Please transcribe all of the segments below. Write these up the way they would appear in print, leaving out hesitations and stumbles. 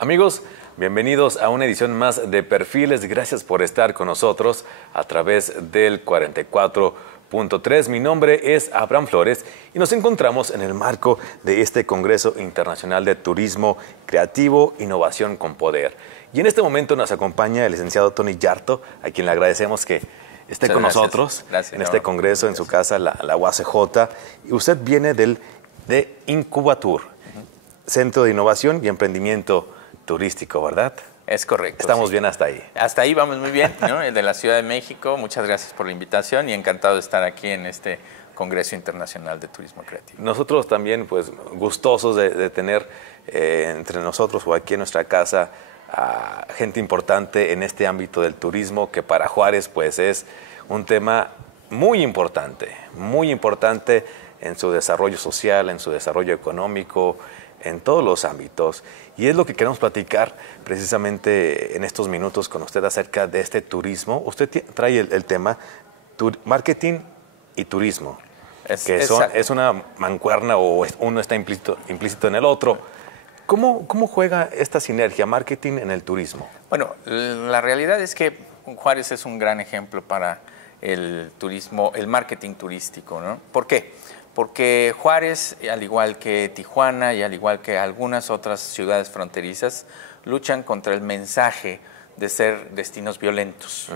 Amigos, bienvenidos a una edición más de Perfiles. Gracias por estar con nosotros a través del 44.3. Mi nombre es Abraham Flores y nos encontramos en el marco de este Congreso Internacional de Turismo Creativo, Innovación con Poder. Y en este momento nos acompaña el licenciado Tony Yarto, a quien le agradecemos que esté con nosotros en este congreso, en su casa, la UACJ. Y usted viene de Incubatur, Centro de Innovación y Emprendimiento Turístico, ¿verdad? Es correcto. Estamos bien hasta ahí. Hasta ahí vamos muy bien, ¿no? El de la Ciudad de México. Muchas gracias por la invitación y encantado de estar aquí en este Congreso Internacional de Turismo Creativo. Nosotros también, pues, gustosos de tener entre nosotros o aquí en nuestra casa a gente importante en este ámbito del turismo, que para Juárez, pues, es un tema muy importante en su desarrollo social, en su desarrollo económico, en todos los ámbitos. Y es lo que queremos platicar precisamente en estos minutos con usted acerca de este turismo. Usted trae el tema marketing y turismo, es una mancuerna o uno está implícito en el otro. ¿Cómo juega esta sinergia, marketing en el turismo? Bueno, la realidad es que Juárez es un gran ejemplo para el turismo, el marketing turístico, ¿no? ¿Por qué? Porque Juárez, al igual que Tijuana y al igual que algunas otras ciudades fronterizas, luchan contra el mensaje de ser destinos violentos,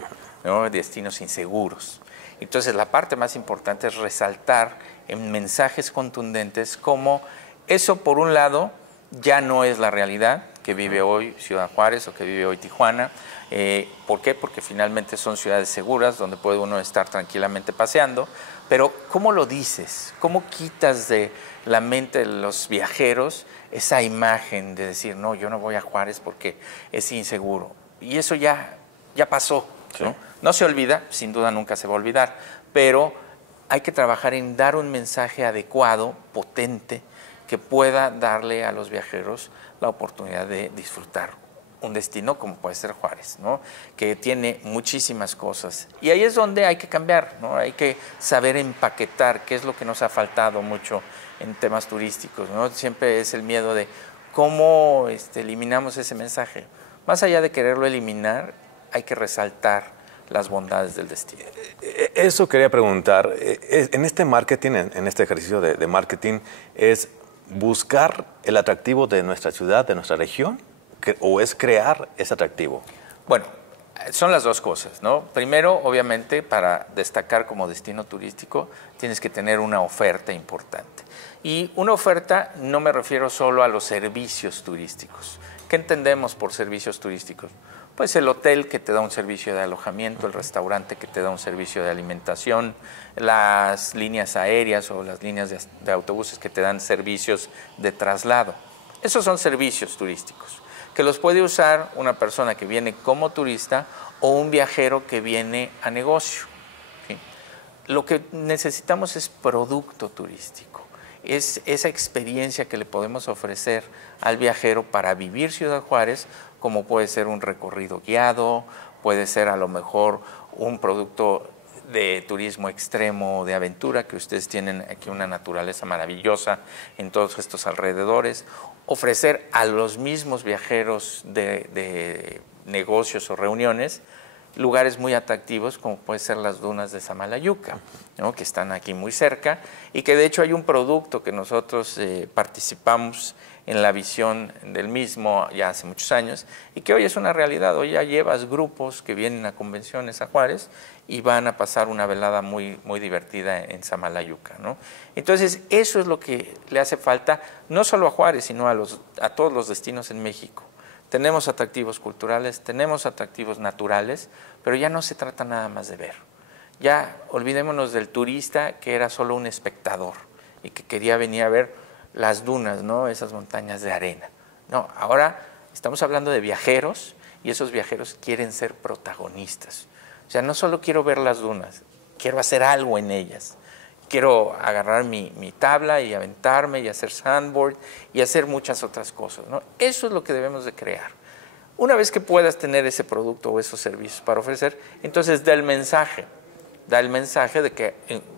¿no? Destinos inseguros. Entonces, la parte más importante es resaltar en mensajes contundentes cómo eso, por un lado, ya no es la realidad que vive hoy Ciudad Juárez o que vive hoy Tijuana. ¿Por qué? Porque finalmente son ciudades seguras donde puede uno estar tranquilamente paseando. Pero ¿cómo lo dices? ¿Cómo quitas de la mente de los viajeros esa imagen de decir, no, yo no voy a Juárez porque es inseguro? Y eso ya pasó, ¿no? Sí. No se olvida, sin duda nunca se va a olvidar, pero hay que trabajar en dar un mensaje adecuado, potente, que pueda darle a los viajeros la oportunidad de disfrutar un destino como puede ser Juárez, ¿no? Que tiene muchísimas cosas. Y ahí es donde hay que cambiar, ¿no? Hay que saber empaquetar, qué es lo que nos ha faltado mucho en temas turísticos, ¿no? Siempre es el miedo de cómo eliminamos ese mensaje. Más allá de quererlo eliminar, hay que resaltar las bondades del destino. Eso quería preguntar. En este marketing, en este ejercicio de marketing, ¿es buscar el atractivo de nuestra ciudad, de nuestra región? ¿O es crear ese atractivo? Bueno, son las dos cosas, ¿no? Primero, obviamente, para destacar como destino turístico, tienes que tener una oferta importante. Y una oferta no me refiero solo a los servicios turísticos. ¿Qué entendemos por servicios turísticos? Pues el hotel que te da un servicio de alojamiento, el restaurante que te da un servicio de alimentación, las líneas aéreas o las líneas de autobuses que te dan servicios de traslado. Esos son servicios turísticos, que los puede usar una persona que viene como turista o un viajero que viene a negocio. ¿Sí? Lo que necesitamos es producto turístico, es esa experiencia que le podemos ofrecer al viajero para vivir Ciudad Juárez, como puede ser un recorrido guiado, puede ser a lo mejor un producto de turismo extremo, de aventura, que ustedes tienen aquí una naturaleza maravillosa en todos estos alrededores, ofrecer a los mismos viajeros de negocios o reuniones lugares muy atractivos como pueden ser las dunas de Samalayuca, ¿no? Que están aquí muy cerca y que de hecho hay un producto que nosotros participamos en la visión del mismo ya hace muchos años y que hoy es una realidad. Hoy ya llevas grupos que vienen a convenciones a Juárez y van a pasar una velada muy, muy divertida en Samalayuca, ¿no? Entonces, eso es lo que le hace falta, no solo a Juárez, sino a todos los destinos en México. Tenemos atractivos culturales, tenemos atractivos naturales, pero ya no se trata nada más de ver. Ya olvidémonos del turista que era solo un espectador y que quería venir a ver las dunas, ¿no? Esas montañas de arena. No, ahora estamos hablando de viajeros y esos viajeros quieren ser protagonistas. O sea, no solo quiero ver las dunas, quiero hacer algo en ellas. Quiero agarrar mi tabla y aventarme y hacer sandboard y hacer muchas otras cosas, ¿no? Eso es lo que debemos de crear. Una vez que puedas tener ese producto o esos servicios para ofrecer, entonces da el mensaje de que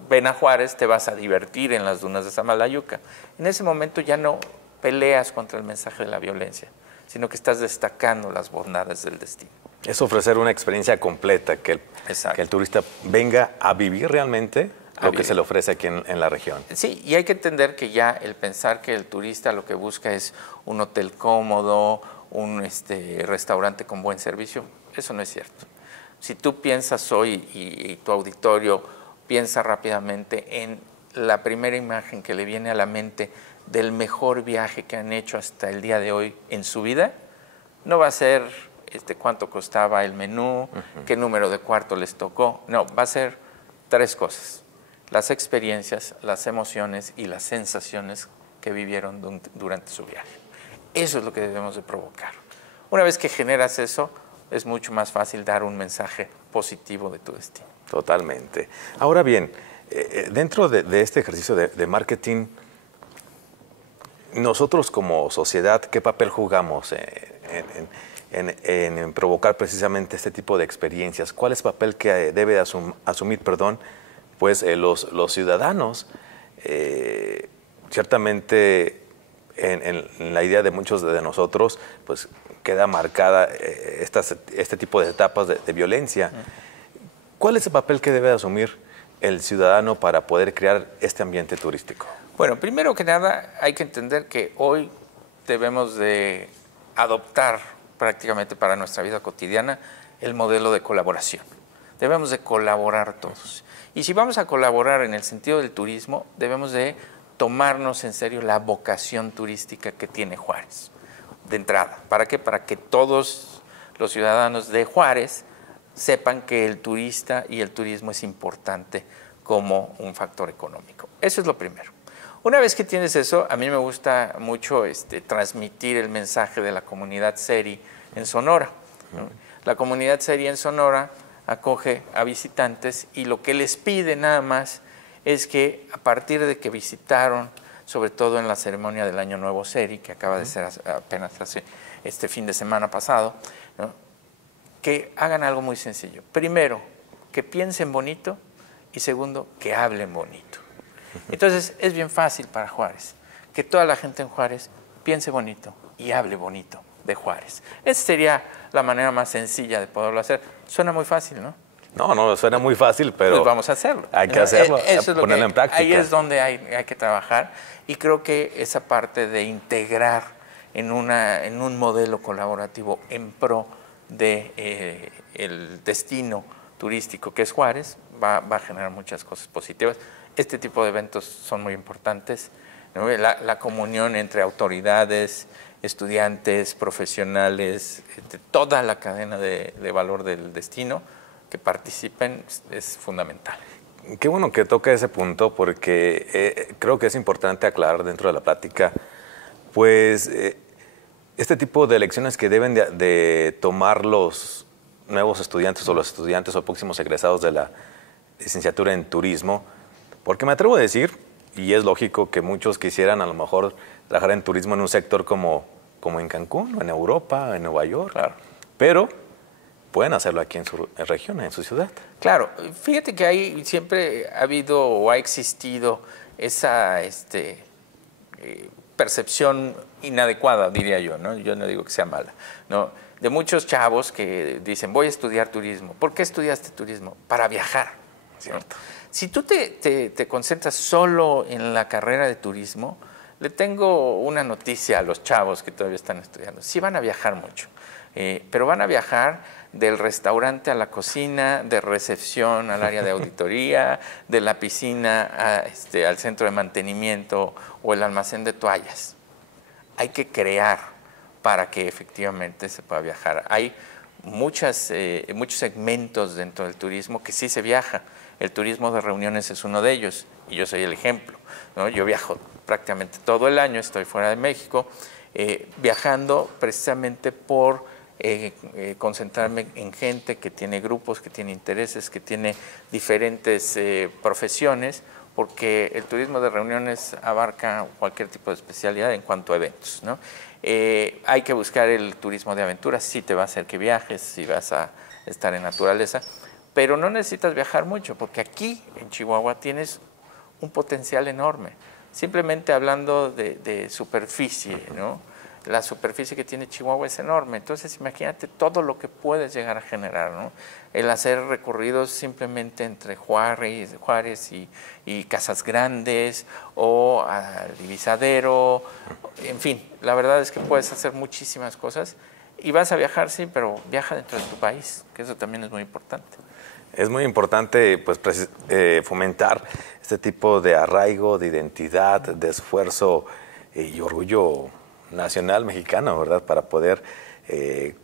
ven a Juárez, te vas a divertir en las dunas de Samalayuca. En ese momento ya no peleas contra el mensaje de la violencia, sino que estás destacando las bondades del destino. Es ofrecer una experiencia completa, que el turista venga a vivir realmente lo que se le ofrece aquí en la región. Sí, y hay que entender que ya el pensar que el turista lo que busca es un hotel cómodo, un restaurante con buen servicio, eso no es cierto. Si tú piensas hoy y tu auditorio piensa rápidamente en la primera imagen que le viene a la mente del mejor viaje que han hecho hasta el día de hoy en su vida, no va a ser cuánto costaba el menú, qué número de cuarto les tocó, no, va a ser 3 cosas: las experiencias, las emociones y las sensaciones que vivieron durante su viaje. Eso es lo que debemos de provocar. Una vez que generas eso, es mucho más fácil dar un mensaje positivo de tu destino. Totalmente. Ahora bien, dentro de este ejercicio de marketing, nosotros como sociedad, ¿qué papel jugamos en provocar precisamente este tipo de experiencias? ¿Cuál es el papel que debe asumir, pues los ciudadanos? Ciertamente en la idea de muchos de nosotros, pues queda marcada este tipo de etapas de violencia. ¿Cuál es el papel que debe asumir el ciudadano para poder crear este ambiente turístico? Bueno, primero que nada hay que entender que hoy debemos de adoptar prácticamente para nuestra vida cotidiana el modelo de colaboración. Debemos de colaborar todos. Y si vamos a colaborar en el sentido del turismo, debemos de tomarnos en serio la vocación turística que tiene Juárez. De entrada, ¿para qué? Para que todos los ciudadanos de Juárez sepan que el turista y el turismo es importante como un factor económico. Eso es lo primero. Una vez que tienes eso, a mí me gusta mucho transmitir el mensaje de la comunidad Seri en Sonora, ¿no? La comunidad Seri en Sonora acoge a visitantes y lo que les pide nada más es que a partir de que visitaron, sobre todo en la ceremonia del Año Nuevo Seri, que acaba de ser apenas hace este fin de semana pasado, ¿no?, que hagan algo muy sencillo. Primero, que piensen bonito, y segundo, que hablen bonito. Entonces, es bien fácil para Juárez, que toda la gente en Juárez piense bonito y hable bonito de Juárez. Esa sería la manera más sencilla de poderlo hacer. Suena muy fácil, ¿no? No, suena muy fácil, pero pues vamos a hacerlo. Hay que hacerlo, eso es ponerlo en práctica. Ahí es donde hay que trabajar, y creo que esa parte de integrar en un modelo colaborativo en pro de el destino turístico que es Juárez va a generar muchas cosas positivas. Este tipo de eventos son muy importantes, ¿no? La comunión entre autoridades, estudiantes, profesionales, toda la cadena de valor del destino que participen es fundamental. Qué bueno que toca ese punto, porque creo que es importante aclarar dentro de la plática, pues este tipo de lecciones que deben de tomar los nuevos estudiantes o los estudiantes o próximos egresados de la licenciatura en turismo, porque me atrevo a decir, y es lógico que muchos quisieran a lo mejor trabajar en turismo en un sector como en Cancún, o en Europa, en Nueva York, claro, pero pueden hacerlo aquí en su región, en su ciudad. Claro, fíjate que ahí siempre ha habido o ha existido esa percepción inadecuada, diría yo, ¿no? Yo no digo que sea mala, ¿no? De muchos chavos que dicen, voy a estudiar turismo. ¿Por qué estudiaste turismo? Para viajar, ¿cierto? Si tú te concentras solo en la carrera de turismo, le tengo una noticia a los chavos que todavía están estudiando. Sí van a viajar mucho, pero van a viajar del restaurante a la cocina, de recepción al área de auditoría, de la piscina al centro de mantenimiento o el almacén de toallas. Hay que crear para que efectivamente se pueda viajar. Hay muchos segmentos dentro del turismo que sí se viaja. El turismo de reuniones es uno de ellos, y yo soy el ejemplo, ¿no? Yo viajo prácticamente todo el año, estoy fuera de México, viajando precisamente por concentrarme en gente que tiene grupos, que tiene intereses, que tiene diferentes profesiones, porque el turismo de reuniones abarca cualquier tipo de especialidad en cuanto a eventos, ¿no? Hay que buscar el turismo de aventura, sí te va a hacer que viajes, si vas a estar en naturaleza, pero no necesitas viajar mucho, porque aquí en Chihuahua tienes un potencial enorme. simplemente hablando de superficie, ¿no? La superficie que tiene Chihuahua es enorme, entonces imagínate todo lo que puedes llegar a generar, ¿no? El hacer recorridos simplemente entre Juárez y Casas Grandes o al Divisadero, en fin, la verdad es que puedes hacer muchísimas cosas y vas a viajar, sí, pero viaja dentro de tu país, que eso también es muy importante. Es muy importante pues, fomentar este tipo de arraigo, de identidad, de esfuerzo y orgullo nacional mexicano, ¿verdad? Para poder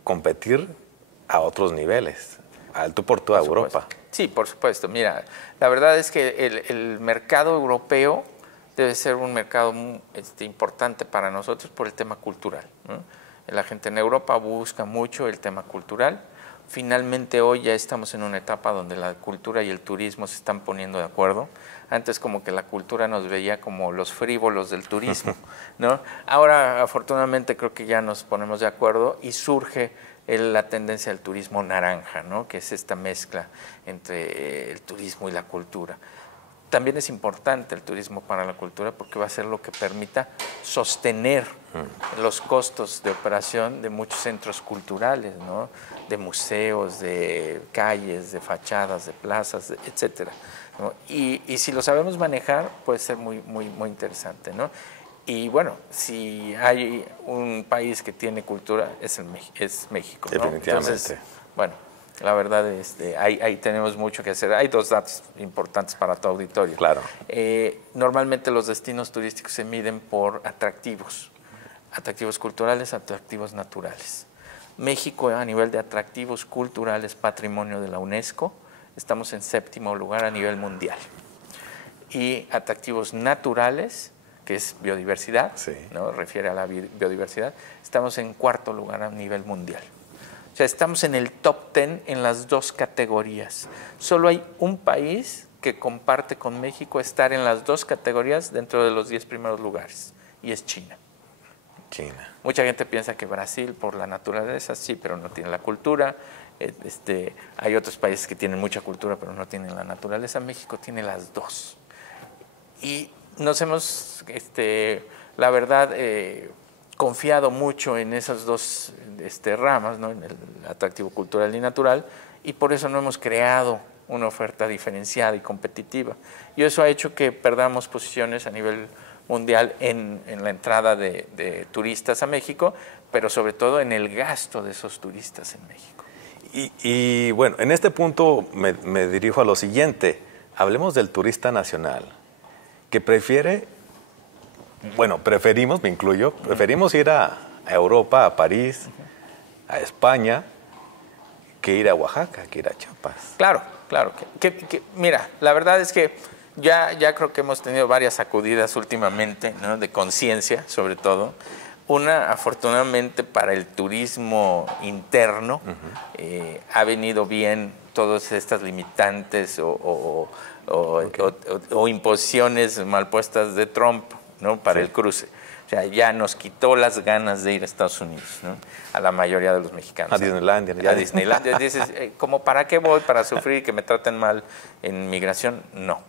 competir a otros niveles, al tú por tú a Europa. Sí, por supuesto. Mira, la verdad es que el mercado europeo debe ser un mercado importante para nosotros por el tema cultural, ¿no? La gente en Europa busca mucho el tema cultural. Finalmente hoy ya estamos en una etapa donde la cultura y el turismo se están poniendo de acuerdo. Antes como que la cultura nos veía como los frívolos del turismo, ¿no? Ahora afortunadamente creo que ya nos ponemos de acuerdo y surge la tendencia del turismo naranja, ¿no? Que es esta mezcla entre el turismo y la cultura. También es importante el turismo para la cultura porque va a ser lo que permita sostener los costos de operación de muchos centros culturales, ¿no? De museos, de calles, de fachadas, de plazas, etcétera, ¿no? Y si lo sabemos manejar puede ser muy interesante, ¿no? Y bueno, si hay un país que tiene cultura es México, ¿no? Definitivamente. Entonces, bueno, la verdad, ahí tenemos mucho que hacer. Hay dos datos importantes para tu auditorio. Claro. Normalmente los destinos turísticos se miden por atractivos culturales, atractivos naturales. México a nivel de atractivos culturales, patrimonio de la UNESCO, estamos en 7º lugar a nivel mundial. Y atractivos naturales, que es biodiversidad, sí, ¿no? Refiere a la biodiversidad, estamos en 4º lugar a nivel mundial. O sea, estamos en el top 10 en las dos categorías. Solo hay un país que comparte con México estar en las dos categorías dentro de los 10 primeros lugares, y es China. China. Mucha gente piensa que Brasil, por la naturaleza, sí, pero no tiene la cultura. Hay otros países que tienen mucha cultura, pero no tienen la naturaleza. México tiene las dos. Y nos hemos, la verdad, confiado mucho en esas dos ramas, ¿no? En el atractivo cultural y natural, y por eso no hemos creado una oferta diferenciada y competitiva. Y eso ha hecho que perdamos posiciones a nivel mundial en la entrada de turistas a México, pero sobre todo en el gasto de esos turistas en México. Y bueno, en este punto me dirijo a lo siguiente. Hablemos del turista nacional, que prefiere, bueno, preferimos, me incluyo, preferimos ir a Europa, a París, a España, que ir a Oaxaca, que ir a Chiapas. Claro. Mira, la verdad es que ya creo que hemos tenido varias sacudidas últimamente, ¿no? De conciencia, sobre todo. Una, afortunadamente, para el turismo interno, ha venido bien todas estas limitantes o imposiciones mal puestas de Trump, ¿no? Para el cruce. O sea, ya nos quitó las ganas de ir a Estados Unidos, ¿no? A la mayoría de los mexicanos. A Disneylandia. A Disneylandia. Dices, ¿cómo para qué voy? ¿Para sufrir y que me traten mal en migración? No.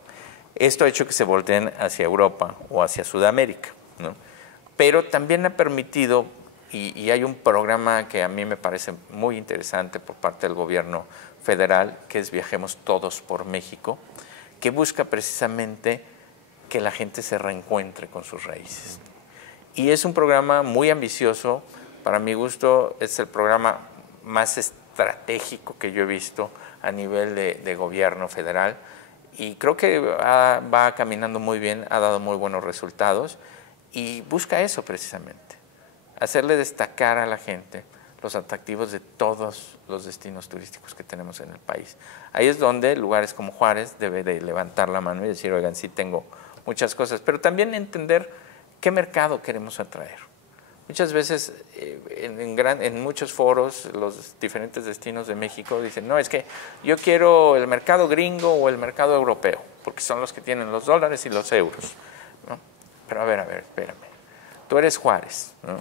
Esto ha hecho que se volteen hacia Europa o hacia Sudamérica, ¿no? Pero también ha permitido, y hay un programa que a mí me parece muy interesante por parte del gobierno federal, que es Viajemos Todos por México, que busca precisamente que la gente se reencuentre con sus raíces. Y es un programa muy ambicioso. Para mi gusto es el programa más estratégico que yo he visto a nivel de gobierno federal, y creo que va caminando muy bien, ha dado muy buenos resultados, y busca eso precisamente, hacerle destacar a la gente los atractivos de todos los destinos turísticos que tenemos en el país. Ahí es donde lugares como Juárez debe de levantar la mano y decir, oigan, sí tengo muchas cosas, pero también entender qué mercado queremos atraer. Muchas veces en muchos foros los diferentes destinos de México dicen, no, es que yo quiero el mercado gringo o el mercado europeo, porque son los que tienen los dólares y los euros, ¿no? Pero a ver, espérame. Tú eres Juárez, ¿no?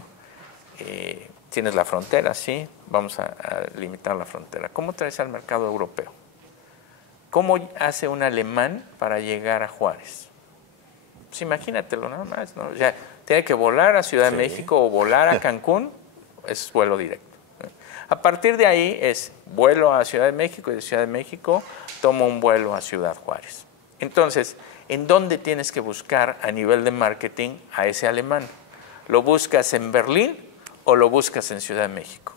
Tienes la frontera, sí, vamos a limitar la frontera. ¿Cómo traes al mercado europeo? ¿Cómo hace un alemán para llegar a Juárez? Pues imagínatelo nada más, ¿no? O sea, tiene que volar a Ciudad de México o volar a Cancún, es vuelo directo. A partir de ahí es vuelo a Ciudad de México y de Ciudad de México tomo un vuelo a Ciudad Juárez. Entonces, ¿en dónde tienes que buscar a nivel de marketing a ese alemán? ¿Lo buscas en Berlín o lo buscas en Ciudad de México?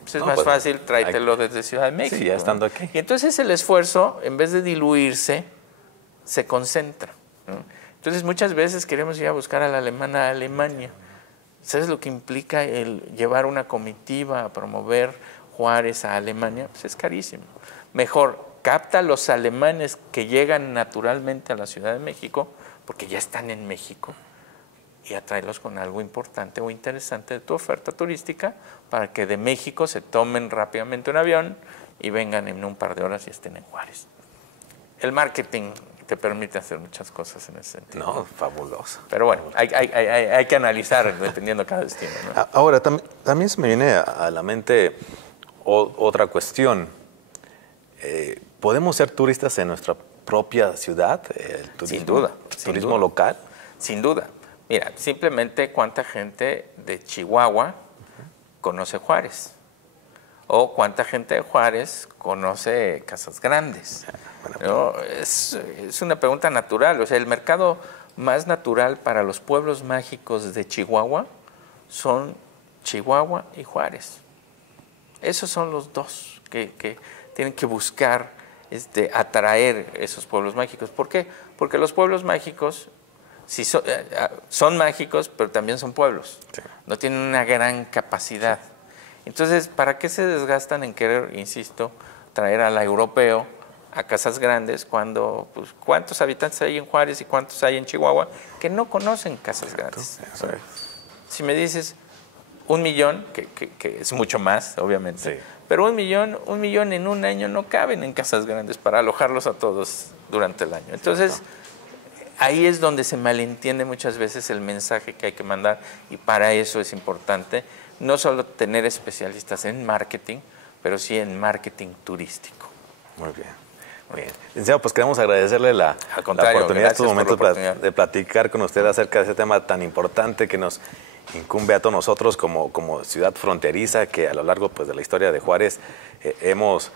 Pues es más fácil, tráetelo desde Ciudad de México. Sí, ya estando aquí. Y entonces el esfuerzo, en vez de diluirse, se concentra, ¿no? Entonces muchas veces queremos ir a buscar al alemán a Alemania. ¿Sabes lo que implica el llevar una comitiva a promover Juárez a Alemania? Pues es carísimo. Mejor capta a los alemanes que llegan naturalmente a la Ciudad de México, porque ya están en México, y atráelos con algo importante o interesante de tu oferta turística para que de México se tomen rápidamente un avión y vengan en un par de horas y estén en Juárez. El marketing te permite hacer muchas cosas en ese sentido. No, fabuloso. Pero bueno, hay que analizar dependiendo cada destino, ¿no? Ahora, también se me viene a la mente otra cuestión. ¿Podemos ser turistas en nuestra propia ciudad? El turismo, Sin duda. ¿Turismo local? Sin duda. Mira, simplemente cuánta gente de Chihuahua conoce Juárez. O cuánta gente de Juárez conoce Casas Grandes, ¿no? Es una pregunta natural. O sea, el mercado más natural para los pueblos mágicos de Chihuahua son Chihuahua y Juárez. Esos son los dos que tienen que buscar atraer esos pueblos mágicos. ¿Por qué? Porque los pueblos mágicos son mágicos, pero también son pueblos. Sí. No tienen una gran capacidad. Sí. Entonces, ¿para qué se desgastan en querer, insisto, traer al europeo a Casas Grandes cuando, pues, cuántos habitantes hay en Juárez y cuántos hay en Chihuahua que no conocen Casas Grandes? Si me dices 1 millón, que es mucho más, obviamente, sí, pero 1 millón en un año no caben en Casas Grandes para alojarlos a todos durante el año. Entonces, ahí es donde se malentiende muchas veces el mensaje que hay que mandar, y para eso es importante no solo tener especialistas en marketing, pero sí en marketing turístico. Muy bien. Muy bien. Licenciado, pues queremos agradecerle la oportunidad, estos momentos de platicar con usted acerca de ese tema tan importante que nos incumbe a todos nosotros como ciudad fronteriza, que a lo largo, pues, de la historia de Juárez hemos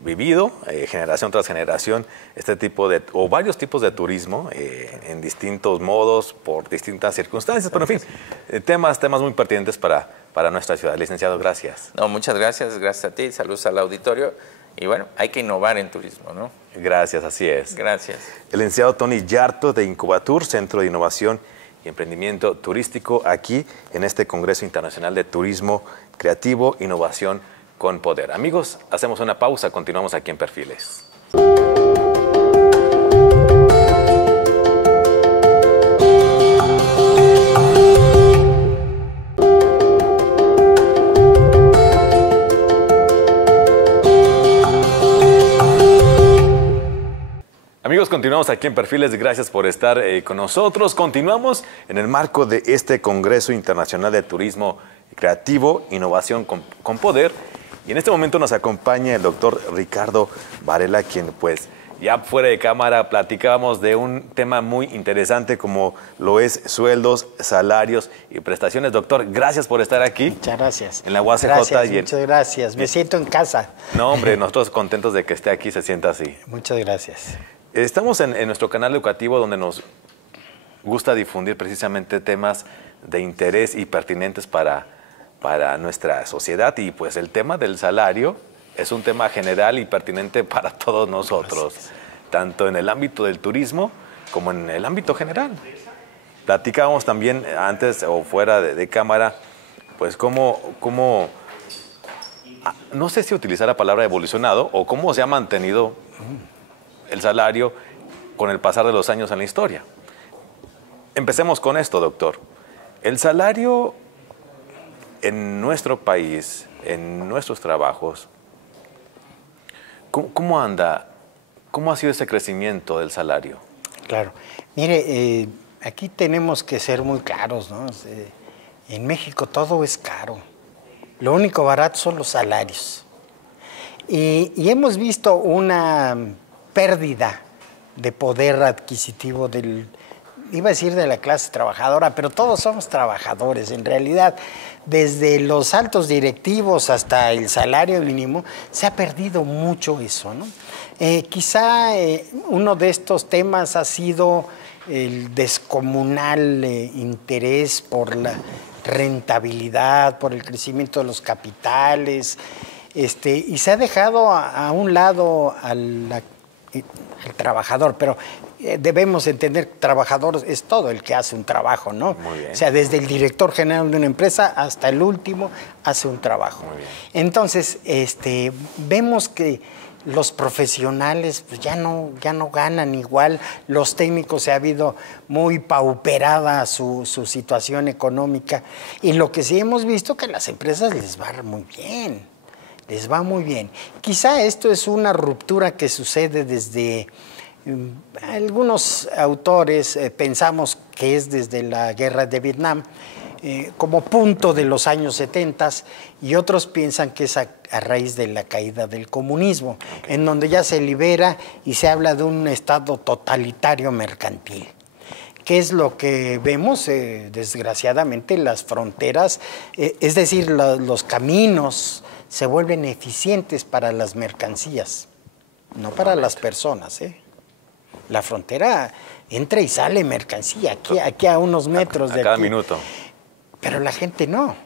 vivido generación tras generación este tipo o varios tipos de turismo en distintos modos, por distintas circunstancias, pero en fin, temas muy pertinentes para nuestra ciudad. Licenciado, gracias. No, muchas gracias a ti, saludos al auditorio, y bueno, hay que innovar en turismo, ¿no? Gracias, así es. Gracias. El licenciado Tony Yarto de Incubatur, Centro de Innovación y Emprendimiento Turístico, aquí en este Congreso Internacional de Turismo Creativo, Innovación con Poder. Amigos, hacemos una pausa, continuamos aquí en Perfiles. Amigos, continuamos aquí en Perfiles. Gracias por estar con nosotros. Continuamos en el marco de este Congreso Internacional de Turismo Creativo, Innovación con Poder. Y en este momento nos acompaña el doctor Ricardo Varela, quien, pues, ya fuera de cámara platicábamos de un tema muy interesante como lo es sueldos, salarios y prestaciones. Doctor, gracias por estar aquí. Muchas gracias. En la UACJ. Muchas gracias. Me siento en casa. No, hombre, nosotros contentos de que esté aquí, se sienta así. Muchas gracias. Estamos en nuestro canal educativo donde nos gusta difundir precisamente temas de interés y pertinentes para nuestra sociedad, y pues el tema del salario es un tema general y pertinente para todos nosotros, tanto en el ámbito del turismo como en el ámbito general. Platicábamos también antes o fuera de cámara, pues cómo, no sé si utilizar la palabra evolucionado o cómo se ha mantenido el salario con el pasar de los años en la historia. Empecemos con esto, doctor. El salario en nuestro país, en nuestros trabajos, ¿cómo anda? ¿Cómo ha sido ese crecimiento del salario? Claro. Mire, aquí tenemos que ser muy claros, ¿no? En México todo es caro. Lo único barato son los salarios. Y hemos visto una pérdida de poder adquisitivo del, iba a decir de la clase trabajadora, pero todos somos trabajadores en realidad. Desde los altos directivos hasta el salario mínimo, se ha perdido mucho eso, ¿no? Quizá uno de estos temas ha sido el descomunal interés por la rentabilidad, por el crecimiento de los capitales, y se ha dejado a un lado al trabajador, pero debemos entender que trabajador es todo el que hace un trabajo, ¿no? Muy bien. O sea, desde el director general de una empresa hasta el último hace un trabajo. Muy bien. Entonces, vemos que los profesionales pues, ya no ganan igual, los técnicos se ha habido muy pauperada su situación económica, y lo que sí hemos visto que a las empresas les va muy bien, les va muy bien. Quizá esto es una ruptura que sucede desde algunos autores, pensamos que es desde la guerra de Vietnam, como punto de los años 70, y otros piensan que es a raíz de la caída del comunismo, en donde ya se libera y se habla de un estado totalitario mercantil. ¿Qué es lo que vemos? Desgraciadamente las fronteras, es decir, los caminos se vuelven eficientes para las mercancías, no para las personas, La frontera entra y sale mercancía, aquí a unos metros de cada aquí. minuto. Pero la gente no.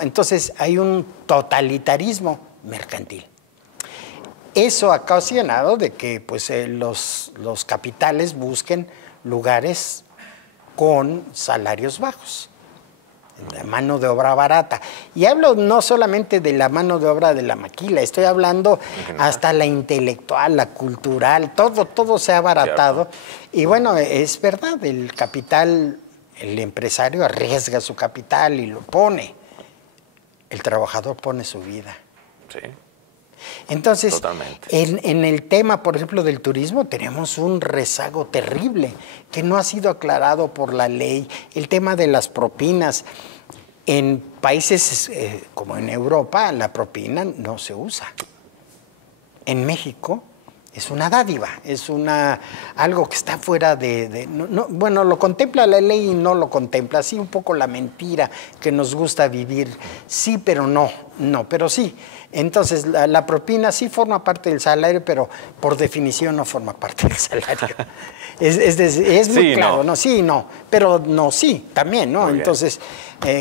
Entonces hay un totalitarismo mercantil. Eso ha ocasionado de que pues, los capitales busquen lugares con salarios bajos, la mano de obra barata. Y hablo no solamente de la mano de obra de la maquila, estoy hablando hasta la intelectual, la cultural, todo se ha abaratado. Cierto. Y bueno, es verdad, el capital, el empresario arriesga su capital y lo pone. El trabajador pone su vida. Sí. Entonces, totalmente. En el tema, por ejemplo, del turismo, tenemos un rezago terrible que no ha sido aclarado por la ley. El tema de las propinas. En países como en Europa, la propina no se usa. En México es una dádiva, es algo que está fuera bueno, lo contempla la ley y no lo contempla. Así un poco la mentira que nos gusta vivir. Sí, pero no, pero sí. Entonces, la propina sí forma parte del salario, pero por definición no forma parte del salario. Es muy sí, claro, no. No, sí, no, pero no, sí, también, ¿no? Muy Entonces,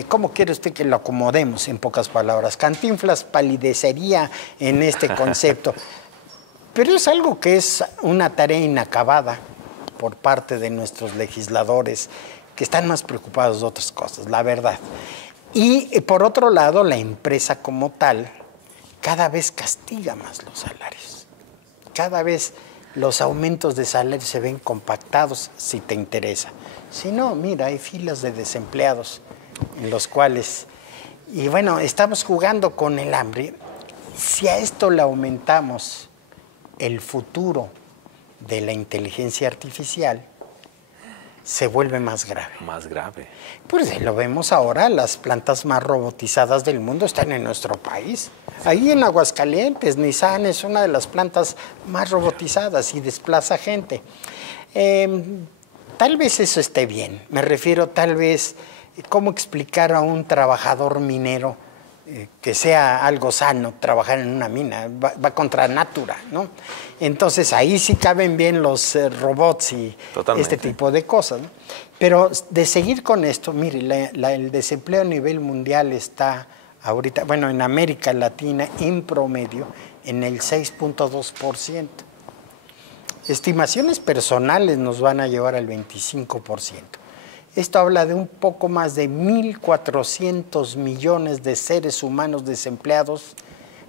¿cómo quiere usted que lo acomodemos en pocas palabras? Cantinflas palidecería en este concepto, pero es algo que es una tarea inacabada por parte de nuestros legisladores que están más preocupados de otras cosas, la verdad. Y por otro lado, la empresa como tal cada vez castiga más los salarios. Cada vez los aumentos de salario se ven compactados si te interesa. Si no, mira, hay filas de desempleados en los cuales... Y bueno, estamos jugando con el hambre. Si a esto le aumentamos el futuro de la inteligencia artificial, se vuelve más grave. Más grave. Pues lo vemos ahora, las plantas más robotizadas del mundo están en nuestro país. Ahí en Aguascalientes, Nissan es una de las plantas más robotizadas y desplaza gente. Tal vez eso esté bien. Me refiero tal vez, ¿cómo explicar a un trabajador minero que sea algo sano trabajar en una mina? Va contra natura, ¿no? Entonces ahí sí caben bien los robots y Totalmente. este tipo de cosas, ¿no? Pero de seguir con esto, mire, el desempleo a nivel mundial está ahorita, bueno, en América Latina en promedio en el 6.2%. Estimaciones personales nos van a llevar al 25%. Esto habla de un poco más de 1.400 millones de seres humanos desempleados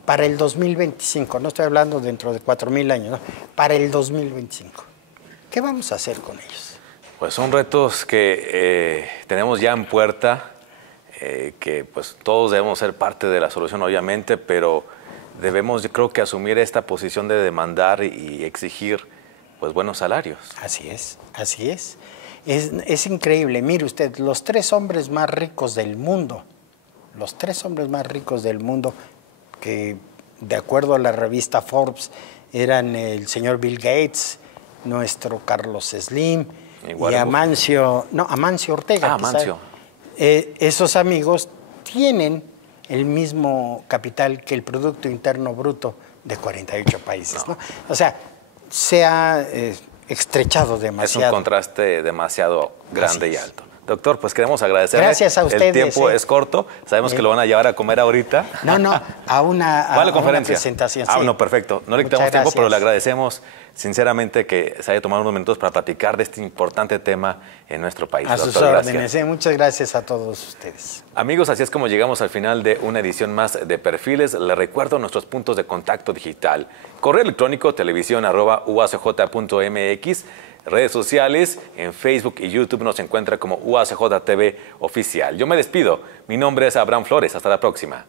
para el 2025. No estoy hablando dentro de 4.000 años, no, para el 2025. ¿Qué vamos a hacer con ellos? Pues son retos que tenemos ya en puerta, que pues todos debemos ser parte de la solución, obviamente, pero debemos, yo creo que asumir esta posición de demandar y exigir pues buenos salarios. Así es, así es. Es increíble. Mire usted, los 3 hombres más ricos del mundo, que de acuerdo a la revista Forbes eran el señor Bill Gates, nuestro Carlos Slim Y y Amancio Ortega. Amancio. Esos amigos tienen el mismo capital que el Producto Interno Bruto de 48 países. ¿No? O sea, se ha estrechado demasiado. Es un contraste demasiado grande y alto. Doctor, pues queremos agradecerle. Gracias a ustedes. El tiempo es corto. Sabemos que lo van a llevar a comer ahorita. No, a una conferencia. Presentación. Ah, sí. no, perfecto. No le quitamos tiempo, pero le agradecemos sinceramente que se haya tomado unos minutos para platicar de este importante tema en nuestro país. A sus órdenes. Muchas gracias a todos ustedes. Amigos, así es como llegamos al final de una edición más de Perfiles. Les recuerdo nuestros puntos de contacto digital. Correo electrónico, televisión@uacj.mx. Redes sociales, en Facebook y YouTube nos encuentra como UACJ TV Oficial. Yo me despido. Mi nombre es Abraham Flores. Hasta la próxima.